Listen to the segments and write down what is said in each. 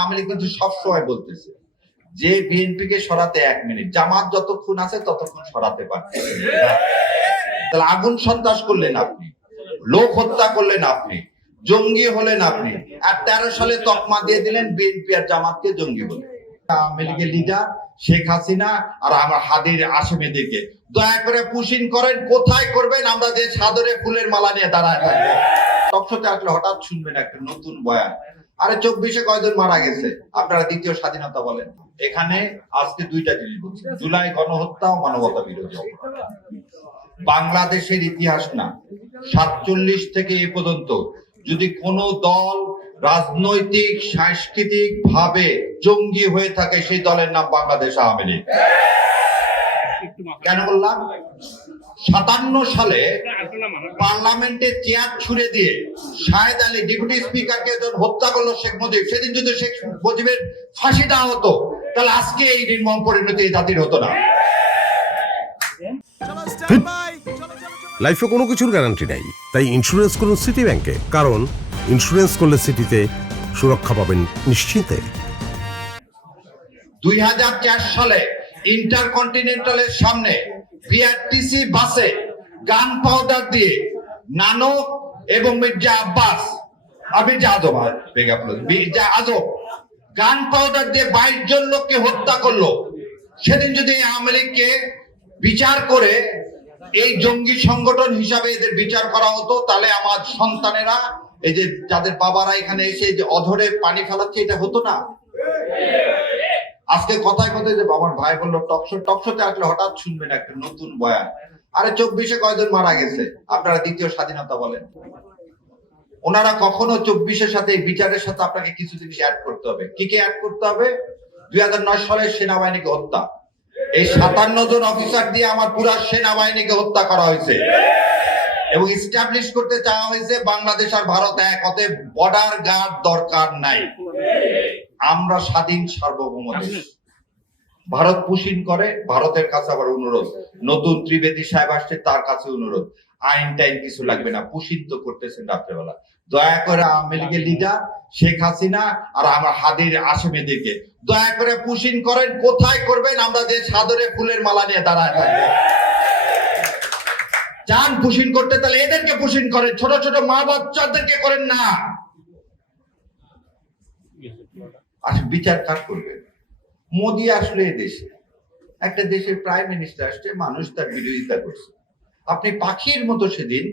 আওয়ামী লীগ কিন্তু সবসময় বলতেছে যে বিএনপি কে সরাতে 1 মিনিট, জামাত যতক্ষণ আছে ততক্ষণ সরাতে পারছে। তাহলে আগুন সন্ত্রাস করলেন আপনি, লোক হত্যা করলেন আপনি, জঙ্গি হলেন আপনি, আর 13 সালে তকমা দিয়ে দিলেন বিএনপি আর জামাতকে জঙ্গি বলে। আওয়ামী লীগের লিডার শেখ হাসিনা আর আমার হাদির আসামিদেরকে দয়া করে পুশিন করেন, কোথায় করবেন? আমরা যে সাদরে ফুলের মালা নিয়ে দাঁড়ায় থাকবো। টকশোতে আসলে হঠাৎ শুনবেন একটা নতুন বয়ান, আরে 24-এ কয়জন মারা গেছে, আপনারা দ্বিতীয় স্বাধীনতা বলেন। এখানে আজকে দুইটা জিনিস বলছি, জুলাই গণহত্যা ও মানবতা বিরোধী অপরাধ। বাংলাদেশের ইতিহাস না 47 থেকে এ পর্যন্ত যদি কোনো দল রাজনৈতিক সাংস্কৃতিক ভাবে জঙ্গি হয়ে থাকে সেই দলের নাম বাংলাদেশ আওয়ামী লীগ। কেন বললাম? 57 সালে পার্লামেন্টে চেয়ার ছুড়ে দিয়ে শাহেদ আলী ডেপুটি স্পিকারকে হত্যা করলো শেখ মুজিব, সেদিন যদি শেখ মুজিবের ফাঁসি দেওয়া হতো তাহলে আজকে এই নির্মম পরিণতি এই জাতির হতো না। লাইফে কোনো কিছুর গ্যারান্টি নাই, তাই ইন্স্যুরেন্স করুন সিটি ব্যাংকে, কারণ ইন্স্যুরেন্স করলে সিটিতে সুরক্ষা পাবেন নিশ্চিন্তে। 2004 সালে ইন্টারকন্টিনেন্টালের সামনে বিআরটিসি বাসে গান পাউডার দিয়ে নানক এবং মির্জা আব্বাস মির্জা আজব গান পাউডার দিয়ে 22 জন লোককে হত্যা করলো। সেদিন যদি আওয়ামী লীগকে বিচার করে এই জঙ্গি সংগঠন হিসাবে এদের বিচার করা হতো, তাহলে আমার সন্তানেরা এই যে যাদের বাবারা এখানে এসে যে অধরে পানি ফেলাচ্ছে, এটা হতো না। আজকে কথায় কথায় যে আমার ভাই বললো টকশোতে আসলে হঠাৎ শুনবেন একটা নতুন বয়ান, আরে 24-এ কয়জন মারা গেছে, আপনারা দ্বিতীয় স্বাধীনতা বলেন। ওনারা কখনো 24-এর সাথে বিচারের সাথে আপনাকে কিছু জিনিস অ্যাড করতে হবে। কি কি অ্যাড করতে হবে? 2009 সালের সেনাবাহিনীকে হত্যা, এই 57 জন অফিসার দিয়ে আমার পুরো সেনাবাহিনীকে হত্যা করা হয়েছে এবং এস্টাবলিশ করতে চাওয়া হয়েছে বাংলাদেশ আর ভারত এক, অতএব বর্ডার গার্ড দরকার নাই, আমরা স্বাধীন সার্বভৌম দেশ। ভারত পুশিন করে, ভারতের কাছে আবার অনুরোধ, নতুন ত্রিবেদী সাহেব আসছে, তার কাছে অনুরোধ, আইন টাইন কিছু লাগবে না, পুশিন তো করতেছেন রাত্রেবেলা। দয়া করে আওয়ামী লীগের লিডার শেখ হাসিনা আর আমার হাদির আসামিদেরকে দয়া করে পুশিন করেন, কোথায় করবেন? আমরা যে সাদরে ফুলের মালা নিয়ে দাঁড়ায় থাকবো। চান পুশিন করতে, তাহলে এদেরকে পুশিন করেন, ছোট ছোট মা বাচ্চাদেরকে করেন না। আসলে বিচার কার করবে? মোদি আসলে দেশে একটা দেশের প্রাইম মিনিস্টার আসছে, মানুষ তার বিরোধিতা করছে। আপনি পাখির মতো সেদিন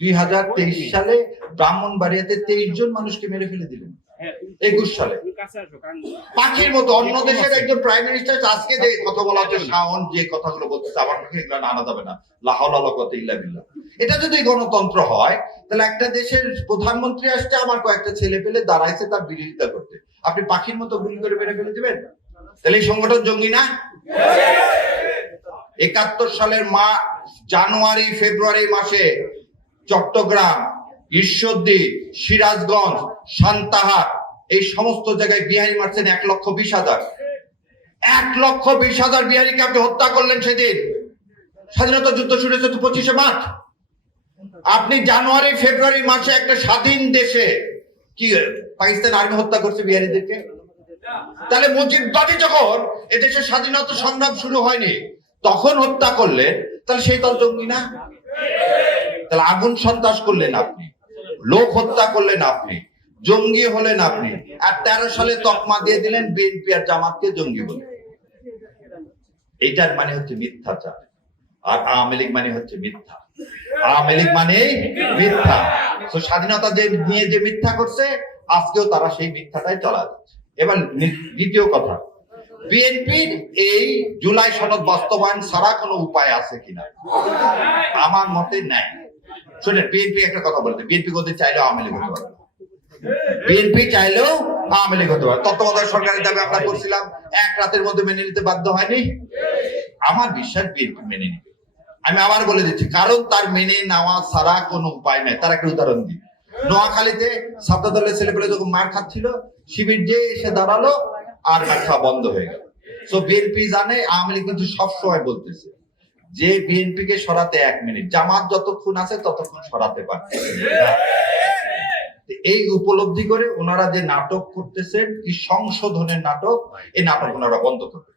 2023 সালে ব্রাহ্মণবাড়িয়াতে 23 জন মানুষকে মেরে ফেলে দিলেন। 21 সালে পাখির মতো অন্য দেশের একজন প্রাইম মিনিস্টার আজকে যে কথা বলা হচ্ছে, শাওন যে কথাগুলো বলতেছে, আমার মুখে এগুলো আনা যাবে না, লা হাওলা ওয়ালা কুওয়াতা ইল্লা বিল্লাহ। এটা যদি গণতন্ত্র হয়, তাহলে একটা দেশের প্রধানমন্ত্রী আসছে, আমার কয়েকটা ছেলে পেলে দাঁড়াইছে তার বিরোধিতা করতে, আপনি পাখির মতো গুলি করে মেরে ফেলে দিবেন? তাহলে এই সংগঠন জঙ্গি না? 71 সালের জানুয়ারি ফেব্রুয়ারি মাসে চট্টগ্রাম, ঈশ্বরদী, সিরাজগঞ্জ, সান্তাহার এই সমস্ত জায়গায় বিহারি মারছেন 1,20,000। 1,20,000 বিহারিকে আপনি হত্যা করলেন সেদিন। স্বাধীনতা যুদ্ধ শুরু হয়েছে তো 25শে মার্চ। আপনি জানুয়ারি ফেব্রুয়ারি মাসে একটা স্বাধীন দেশে কি পাকিস্তান আর্মি হত্যা করছে বিহারিদেরকে? তাহলে মুজিববাদী যখন এদেশের স্বাধীনতা সংগ্রাম শুরু হয়নি তখন হত্যা করলেন, তাহলে সেই দল জঙ্গি না? তাহলে আগুন সন্ত্রাস করলেন আপনি, লোক হত্যা করলেন আপনি, জঙ্গি হলেন আপনি, আর 13 সালে তকমা দিয়ে দিলেন বিএনপি আর জামাতকে জঙ্গি বলে। এটার মানে হচ্ছে মিথ্যাচার, আর আওয়ামী লীগ মানে হচ্ছে মিথ্যা। আওয়ামী লীগ মানে মিথ্যা। তো স্বাধীনতা যে নিয়ে যে মিথ্যা করছে, আজকেও তারা সেই মিথ্যাটাই চালা যাচ্ছে। এবার দ্বিতীয় কথা, বিএনপির এই জুলাই সনদ বাস্তবায়ন ছাড়া কোনো উপায় আছে কিনা? আমার মতে নাই। শুনেন, বিএনপি একটা কথা বলতে, বিএনপি করতে চাইলেও আওয়ামী লীগ হতে পারে, বিএনপি চাইলেও আওয়ামী লীগ হতে পারে। তত্ত্বাবধায়ক সরকারের দাবি আমরা করছিলাম, এক রাতের মধ্যে মেনে নিতে বাধ্য হয়নি। আমার বিশ্বাস বিএনপি মেনে নিবে। আমি আবার বলে দিচ্ছি, কারণ তার মেনে নেওয়া ছাড়া কোনো উপায় নাই। তার একটা উদাহরণ দিই, নোয়াখালীতে ছাত্র দলের ছেলেপেলে যখন মার খাচ্ছিল, শিবির যে এসে দাঁড়ালো আর মার খাওয়া বন্ধ হয়ে গেল। সো বিএনপি জানে, আওয়ামী লীগ কিন্তু সবসময় বলতেছে যে বিএনপি কে সরাতে 1 মিনিট, জামাত যতক্ষণ আছে ততক্ষণ সরাতে পারছে। এই উপলব্ধি করে ওনারা যে নাটক করতেছেন, কি সংশোধনের নাটক, এই নাটক ওনারা বন্ধ করবে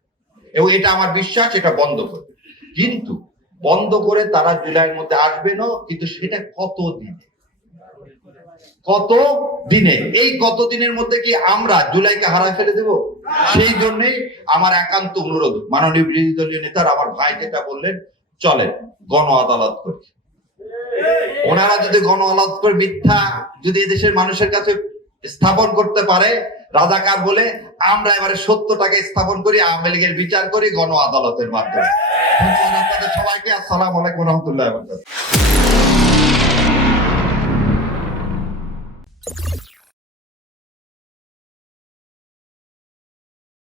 এবং এটা আমার বিশ্বাস এটা বন্ধ করবে। কিন্তু বন্ধ করে তারা জুলাইয়ের মধ্যে আসবে না, কিন্তু সেটা কত দিনে এই কত দিনের মধ্যে কি আমরা জুলাইকে হারায় ফেলে দেব? সেই জন্যই আমার একান্ত অনুরোধ, মাননীয় বিরোধী দলীয় নেতার আমার ভাই যেটা বললেন, চলেন গণ আদালত করি। ওনারা যদি গণ আদালত করে মিথ্যা যদি এদেশের মানুষের কাছে স্থাপন করতে পারে রাজাকার বলে, আমরা এবারে সত্যটাকে স্থাপন করি, আওয়ামী লীগের বিচার করি গণ আদালতের মাধ্যমে। ধন্যবাদ আপনাদের সবাইকে। আসসালামু আলাইকুম ওয়া রাহমাতুল্লাহি ওয়া বারাকাতুহু।